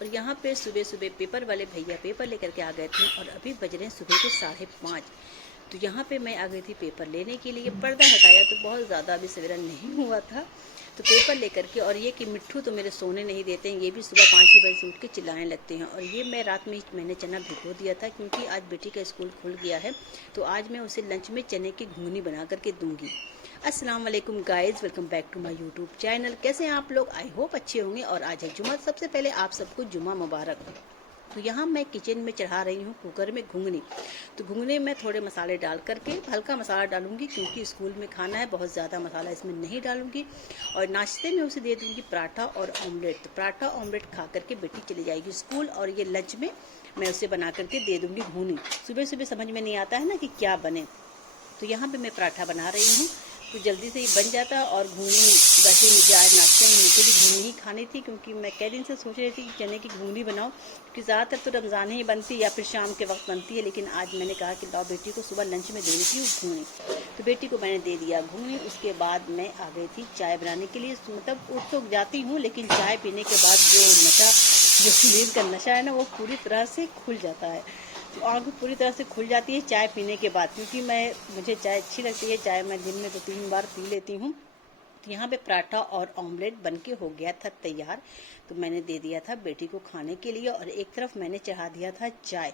और यहाँ पे सुबह सुबह पेपर वाले भैया पेपर लेकर के आ गए थे और अभी बज रहे हैं सुबह के 5:30। तो यहाँ पे मैं आ गई थी पेपर लेने के लिए। पर्दा हटाया तो बहुत ज़्यादा अभी सवेरा नहीं हुआ था, तो पेपर लेकर के, और ये कि मिट्ठू तो मेरे सोने नहीं देते हैं, ये भी सुबह 5 ही बजे से उठ के चिल्लाने लगते हैं। और ये मैं रात में मैंने चना भिगो दिया था क्योंकि आज बेटी का स्कूल खुल गया है, तो आज मैं उसे लंच में चने की घुघनी बना करके दूंगी। अस्सलाम वालेकुम guys, welcome back to my YouTube channel. कैसे हैं आप लोग? आई होप अच्छे होंगे। और आज है जुमा। सबसे पहले आप सबको जुमा मुबारक। तो यहाँ मैं किचन में चढ़ा रही हूँ कुकर में घुघनी। तो घुघनी में थोड़े मसाले डाल करके, हल्का मसाला डालूंगी क्योंकि स्कूल में खाना है, बहुत ज़्यादा मसाला इसमें नहीं डालूंगी। और नाश्ते में उसे दे दूंगी पराठा और ऑमलेट। तो पराठा ऑमलेट खा करके बेटी चली जाएगी स्कूल, और ये लंच में मैं उसे बना करके दे दूंगी घुघनी। सुबह सुबह समझ में नहीं आता है ना कि क्या बने, तो यहाँ पे मैं पराठा बना रही हूँ, तो जल्दी से ही बन जाता। और घुघनी वैसे मुझे आज नाश्ते में मुझे भी घुघनी ही खानी थी, क्योंकि मैं कई दिन से सोच रही थी कि चने की घुघनी बनाऊँ, क्योंकि ज़्यादातर तो रमज़ान ही बनती है या फिर शाम के वक्त बनती है। लेकिन आज मैंने कहा कि लाओ बेटी को सुबह लंच में देनी थी घुघनी, तो बेटी को मैंने दे दिया घुघनी। उसके बाद मैं आ गई थी चाय बनाने के लिए। मतलब उठ तो जाती हूँ, लेकिन चाय पीने के बाद जो नशा, जो नींद का नशा है ना, वो पूरी तरह से खुल जाता है। तो आँखें पूरी तरह से खुल जाती है चाय पीने के बाद, क्योंकि मुझे चाय अच्छी लगती है। चाय मैं दिन में 2-3 बार पी लेती हूँ। तो यहाँ पे पराठा और ऑमलेट बनके हो गया था तैयार, तो मैंने दे दिया था बेटी को खाने के लिए। और एक तरफ मैंने चढ़ा दिया था चाय,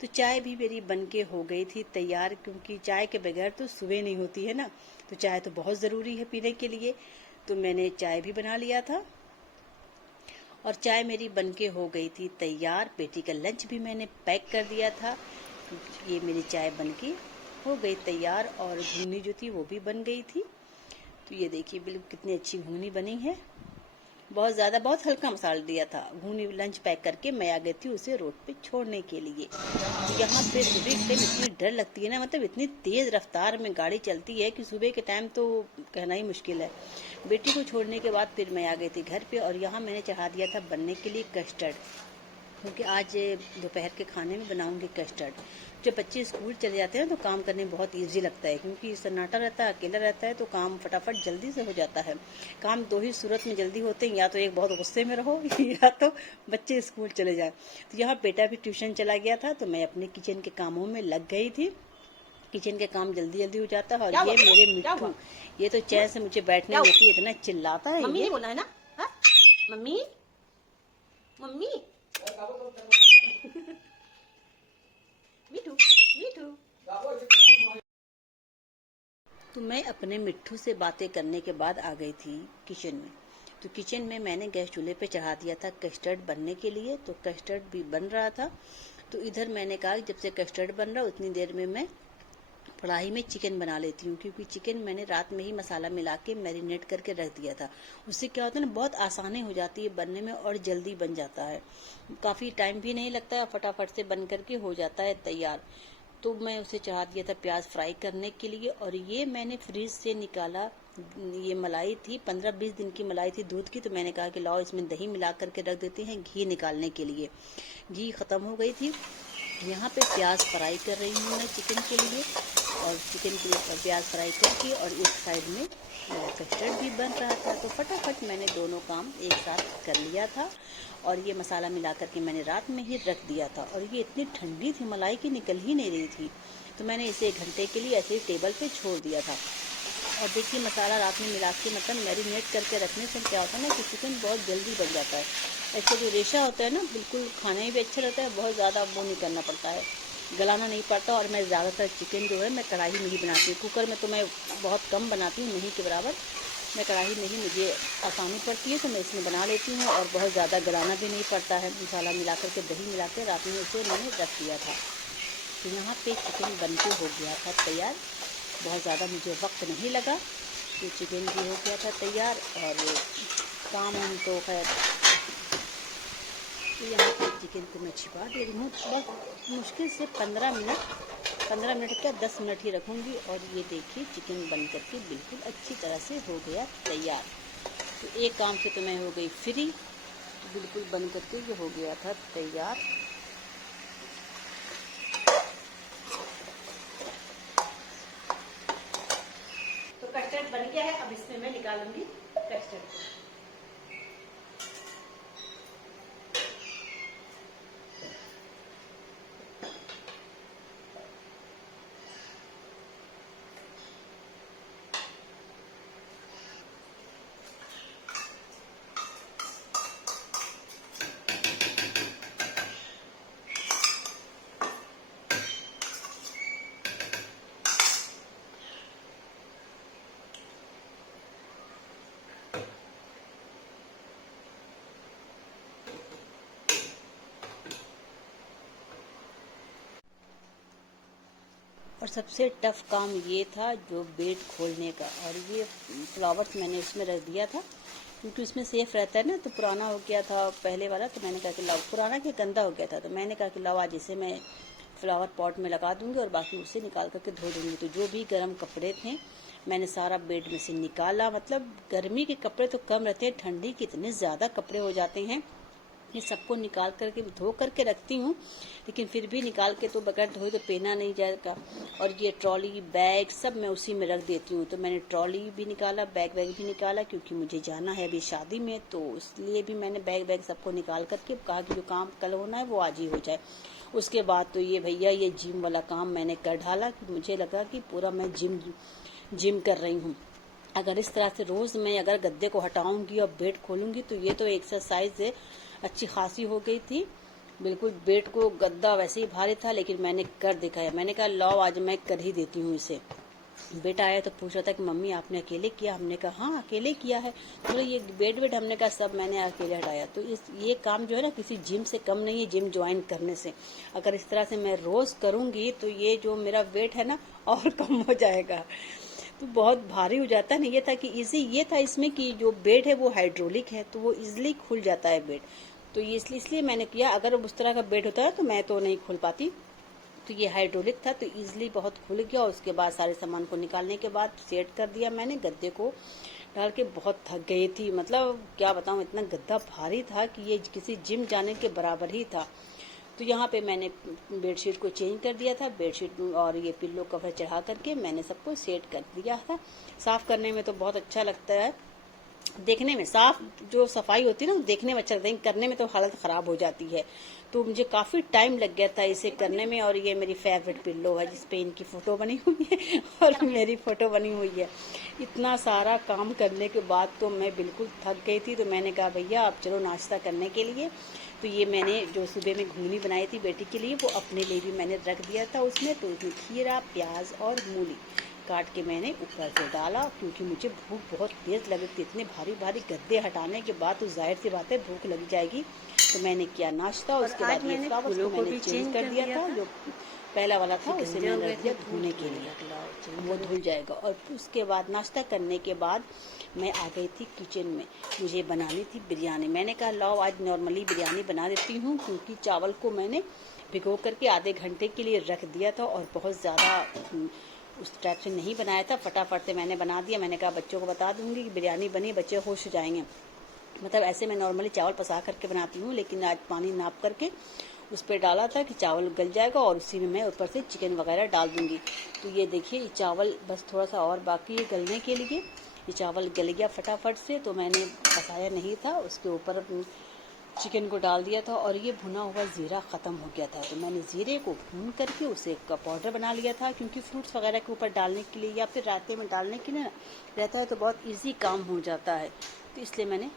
तो चाय भी मेरी बनके हो गई थी तैयार, क्योंकि चाय के बगैर तो सुबह नहीं होती है ना, तो चाय तो बहुत ज़रूरी है पीने के लिए। तो मैंने चाय भी बना लिया था और चाय मेरी बनके हो गई थी तैयार। बेटी का लंच भी मैंने पैक कर दिया था। ये मेरी चाय बनके हो गई तैयार, और घुघनी जो थी वो भी बन गई थी। तो ये देखिए बिल्कुल कितनी अच्छी घुघनी बनी है। बहुत हल्का मसाला दिया था। घुघनी लंच पैक करके मैं आ गई थी उसे रोड पे छोड़ने के लिए। तो यहाँ पे सुबह के टाइम इतनी डर लगती है ना, मतलब इतनी तेज़ रफ्तार में गाड़ी चलती है कि सुबह के टाइम तो कहना ही मुश्किल है। बेटी को छोड़ने के बाद फिर मैं आ गई थी घर पे, और यहाँ मैंने चढ़ा दिया था बनने के लिए कस्टर्ड, क्योंकि आज दोपहर के खाने में बनाऊंगी कस्टर्ड। जब बच्चे स्कूल चले जाते हैं तो काम करने में बहुत इजी लगता है, क्योंकि सन्नाटा रहता है, अकेला रहता है, तो काम फटाफट जल्दी से हो जाता है। काम दो ही सूरत में जल्दी होते हैं, या तो एक बहुत गुस्से में रहो या तो बच्चे स्कूल चले जाए। तो यहाँ बेटा भी ट्यूशन चला गया था, तो मैं अपने किचन के कामों में लग गई थी। किचन के काम जल्दी जल्दी हो जाता है। और ये मेरे मिट्ठू, ये तो चैन से मुझे बैठने नहीं देती, इतना चिल्लाता है। मम्मी ने बोला है ना, मम्मी मम्मी मीठू मीठू। तो मैं अपने मिट्ठू से बातें करने के बाद आ गई थी किचन में। तो किचन में मैंने गैस चूल्हे पे चढ़ा दिया था कस्टर्ड बनने के लिए, तो कस्टर्ड भी बन रहा था। तो इधर मैंने कहा कि जब से कस्टर्ड बन रहा उतनी देर में मैं कढ़ाई में चिकन बना लेती हूँ, क्योंकि चिकन मैंने रात में ही मसाला मिला के मैरिनेट करके रख दिया था। उससे क्या होता है ना, बहुत आसानी हो जाती है बनने में और जल्दी बन जाता है, काफ़ी टाइम भी नहीं लगता है, फटाफट से बन करके हो जाता है तैयार। तो मैं उसे चढ़ा दिया था प्याज फ्राई करने के लिए। और ये मैंने फ्रीज से निकाला, ये मलाई थी 15-20 दिन की मलाई थी दूध की, तो मैंने कहा कि लाओ इसमें दही मिला करके रख देते हैं घी निकालने के लिए। घी ख़त्म हो गई थी। यहाँ पे प्याज फ्राई कर रही हूँ मैं चिकन के लिए, और चिकन के लिए प्याज फ्राई करके, और एक साइड में मेरा कस्टर्ड भी बन रहा था। तो फटाफट मैंने दोनों काम एक साथ कर लिया था। और ये मसाला मिला करके मैंने रात में ही रख दिया था, और ये इतनी ठंडी थी मलाई की निकल ही नहीं रही थी, तो मैंने इसे 1 घंटे के लिए ऐसे ही टेबल पे छोड़ दिया था। और देखिए मसाला रात में मिला के, मतलब मैरिनेट करके रखने से क्या होता है ना कि चिकन बहुत जल्दी बन जाता है। ऐसे जो रेशा होता है ना, बिल्कुल खाने में भी अच्छा रहता है, बहुत ज़्यादा वो नहीं करना पड़ता है, गलाना नहीं पड़ता। और मैं ज़्यादातर चिकन जो है मैं कढ़ाई में ही बनाती हूँ, कुकर में तो मैं बहुत कम बनाती हूँ, नहीं के बराबर। मैं कढ़ाई में ही मुझे आसानी पड़ती है, तो मैं इसमें बना लेती हूँ, और बहुत ज़्यादा गलाना भी नहीं पड़ता है। मसाला मिला करके दही मिला के रात में इसे मैंने रख दिया था। तो यहाँ पे चिकन बनके हो गया था तैयार, बहुत ज़्यादा मुझे वक्त नहीं लगा, तो चिकन भी हो गया था तैयार। और काम हम तो खैर, तो यहाँ पे चिकन को मैं छिपा दे रही हूँ, बस मुश्किल से 15 मिनट क्या 10 मिनट ही रखूँगी। और ये देखिए चिकन बन करके बिल्कुल अच्छी तरह से हो गया तैयार। तो एक काम से तो मैं हो गई फ्री, तो बिल्कुल बन करके ये हो गया था तैयार। तो कस्टर्ड बन गया है, अब इसमें मैं निकालूंगी कस्टर्ड को। और सबसे टफ काम ये था जो बेड खोलने का। और ये फ्लावर्स मैंने इसमें रख दिया था क्योंकि इसमें सेफ रहता है ना। तो पुराना हो गया था पहले वाला, तो मैंने कहा कि लाओ, पुराना क्या गंदा हो गया था, तो मैंने कहा कि लाओ आज इसे मैं फ्लावर पॉट में लगा दूंगी और बाकी उसे निकाल करके धो दूंगी। तो जो भी गर्म कपड़े थे मैंने सारा बेड में से निकाला। मतलब गर्मी के कपड़े तो कम रहते हैं, ठंडी के इतने ज़्यादा कपड़े हो जाते हैं। ये सबको निकाल करके धो करके रखती हूँ, लेकिन फिर भी निकाल के तो बगैर धोए तो पहना नहीं जाएगा। और ये ट्रॉली बैग सब मैं उसी में रख देती हूँ। तो मैंने ट्रॉली भी निकाला, बैग भी निकाला, क्योंकि मुझे जाना है अभी शादी में, तो इसलिए भी मैंने बैग सबको निकाल करके कहा कि जो काम कल होना है वो आज ही हो जाए। उसके बाद तो ये भैया ये जिम वाला काम मैंने कर ढाला कि मुझे लगा कि पूरा मैं जिम कर रही हूँ। अगर इस तरह से रोज़ मैं अगर गद्दे को हटाऊंगी और बेड खोलूंगी तो ये तो एक्सरसाइज है अच्छी खासी हो गई थी। बिल्कुल बेड को गद्दा वैसे ही भारी था, लेकिन मैंने कर दिखाया। मैंने कहा लो आज मैं कर ही देती हूँ इसे। बेटा आया तो पूछ रहा था कि मम्मी आपने अकेले किया? हमने कहा हाँ अकेले किया है। तो ये बेड हमने कहा सब मैंने अकेले हटाया। तो ये काम जो है ना किसी जिम से कम नहीं है, जिम ज्वाइन करने से। अगर इस तरह से मैं रोज़ करूँगी तो ये जो मेरा वेट है ना और कम हो जाएगा। तो बहुत भारी हो जाता है ना। ये था कि इजी ये था इसमें कि जो बेड है वो हाइड्रोलिक है, तो वो इजीली खुल जाता है बेड। तो ये इसलिए मैंने किया। अगर उस तरह का बेड होता है तो मैं तो नहीं खुल पाती। तो ये हाइड्रोलिक था तो इजीली बहुत खुल गया। और उसके बाद सारे सामान को निकालने के बाद सेट कर दिया मैंने गद्दे को डाल के। बहुत थक गई थी, मतलब क्या बताऊं, इतना गद्दा भारी था कि ये किसी जिम जाने के बराबर ही था। तो यहाँ पे मैंने बेडशीट को चेंज कर दिया था। बेडशीट और ये पिल्लो कवर चढ़ा करके मैंने सबको सेट कर दिया था। साफ़ करने में तो बहुत अच्छा लगता है, देखने में साफ जो सफाई होती है ना देखने में अच्छा लगता है, करने में तो हालत ख़राब हो जाती है। तो मुझे काफ़ी टाइम लग गया था इसे करने में। और ये मेरी फेवरेट पिल्लो है जिस पे इनकी फ़ोटो बनी हुई है और मेरी फ़ोटो बनी हुई है। इतना सारा काम करने के बाद तो मैं बिल्कुल थक गई थी। तो मैंने कहा भैया आप चलो नाश्ता करने के लिए। तो ये मैंने जो सुबह में घुगनी बनाई थी बेटी के लिए वो अपने लिए भी मैंने रख दिया था उसमें। तो उसमें खीरा प्याज और मूली काट के मैंने ऊपर से डाला, क्योंकि मुझे भूख बहुत तेज़ लगी थी। इतने भारी भारी गद्दे हटाने के बाद तो जाहिर सी बात है भूख लग जाएगी। तो मैंने किया नाश्ता। उसके बाद ये फ्लावर्स को मैंने चेंज कर दिया था। जो पहला वाला था उसे मैंने रख दिया धोने के लिए, वो धुल जाएगा। और उसके बाद नाश्ता करने के बाद मैं आ गई थी किचन में। मुझे बनानी थी बिरयानी। मैंने कहा लाओ आज नॉर्मली बिरयानी बना देती हूँ, क्योंकि चावल को मैंने भिगो करके आधे घंटे के लिए रख दिया था और बहुत ज़्यादा उस टाइप से नहीं बनाया था। फटाफट से मैंने बना दिया। मैंने कहा बच्चों को बता दूंगी कि बिरयानी बनी, बच्चे खुश हो जाएंगे। मतलब ऐसे मैं नॉर्मली चावल पसा करके बनाती हूँ, लेकिन आज पानी नाप करके उस पर डाला था कि चावल गल जाएगा और उसी में मैं ऊपर से चिकन वगैरह डाल दूँगी। तो ये देखिए ये चावल बस थोड़ा सा और बाकी है गलने के लिए। ये चावल गल गया फटाफट से, तो मैंने पसाया नहीं था, उसके ऊपर चिकन को डाल दिया था। और ये भुना हुआ ज़ीरा ख़त्म हो गया था, तो मैंने ज़ीरे को भून करके उसे का पाउडर बना लिया था। क्योंकि फ्रूट्स वगैरह के ऊपर डालने के लिए या फिर रायते में डालने के लिए रहता है तो बहुत इजी काम हो जाता है, तो इसलिए मैंने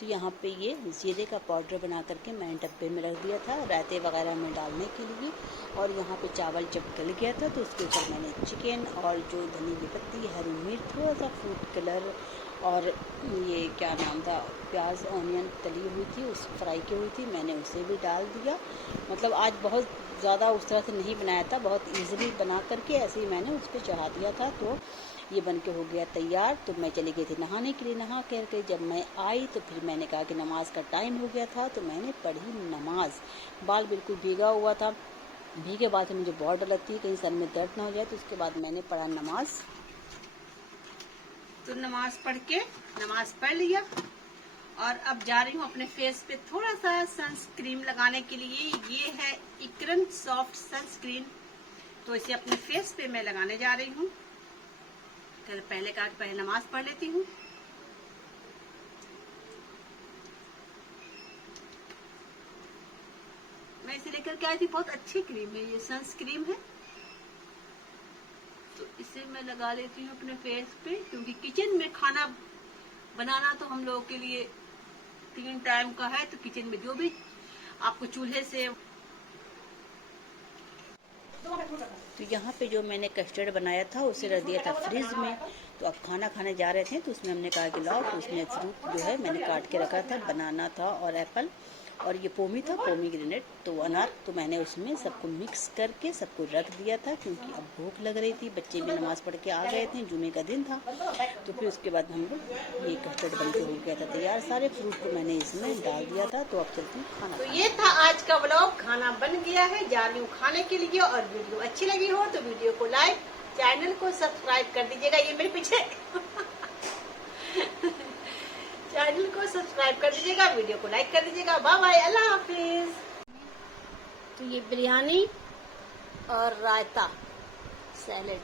तो यहाँ पे ये ज़ीरे का पाउडर बना करके मैंने डब्बे में रख दिया था रायते वगैरह में डालने के लिए। और यहाँ पे चावल जब गल गया था तो उसके ऊपर मैंने चिकन और जो धनिया की पत्ती, हरी मिर्च, थोड़ा सा फूड कलर और ये क्या नाम था प्याज ऑनियन तली हुई थी, उस फ्राई की हुई थी, मैंने उसे भी डाल दिया। मतलब आज बहुत ज़्यादा उस तरह से नहीं बनाया था, बहुत ईजिली बना करके ऐसे ही मैंने उस पर चढ़ा दिया था। तो ये बन के हो गया तैयार। तो मैं चली गई थी नहाने के लिए। नहा करके जब मैं आई तो फिर मैंने कहा कि नमाज का टाइम हो गया था, तो मैंने पढ़ी नमाज। बाल बिल्कुल भीगा हुआ था, भीगे बाद से मुझे बहुत डर लगती है कहीं सर में दर्द ना हो जाए। तो उसके बाद मैंने पढ़ा नमाज। तो नमाज पढ़ लिया और अब जा रही हूँ अपने फेस पे थोड़ा सा सनस्क्रीन लगाने के लिए। ये है इकरन सॉफ्ट सनस्क्रीन, तो इसे अपने फेस पे मैं लगाने जा रही हूँ। पहले कहा पहले नमाज पढ़ लेती हूँ। मैं इसे लेकर के आई थी, बहुत अच्छी क्रीम है, ये सनस्क्रीन है। तो इसे मैं लगा लेती हूँ अपने फेस पे, क्योंकि किचन में खाना बनाना तो हम लोगों के लिए 3 टाइम का है। तो किचन में जो भी आपको चूल्हे से तो यहाँ पे जो मैंने कस्टर्ड बनाया था उसे रख दिया था फ्रिज में। तो अब खाना खाने जा रहे थे तो उसमें हमने कहा कि लाओ, तो उसमें फ्रूट जो है मैंने काट के रखा था, बनाना था और एप्पल, और ये पोमी था, पोमीग्रेनेट, तो अनार। तो मैंने उसमें सबको मिक्स करके सबको रख दिया था, क्योंकि अब भूख लग रही थी, बच्चे भी नमाज़ पढ़ के आ गए थे, जुमे का दिन था। तो फिर उसके बाद हम लोग ये कस्टर्ड बन के हो गया था तैयार। सारे फ्रूट को मैंने इसमें डाल दिया था। तो अब चलती हूँ खाना। तो ये था आज का व्लॉग, खाना बन गया है, जा रही हूँ खाने के लिए। और वीडियो अच्छी लगी हो तो वीडियो को लाइक, चैनल को सब्सक्राइब कर दीजिएगा। ये मेरे पीछे चैनल को सब्सक्राइब कर दीजिएगा, वीडियो को लाइक कर दीजिएगा। बाय बाय, अल्लाह हाफिज। तो ये बिरयानी और रायता, सैलेड।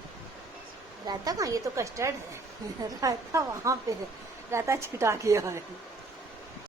रायता कहाँ, ये तो कस्टर्ड है रायता वहाँ पे है, रायता छिटा गया है।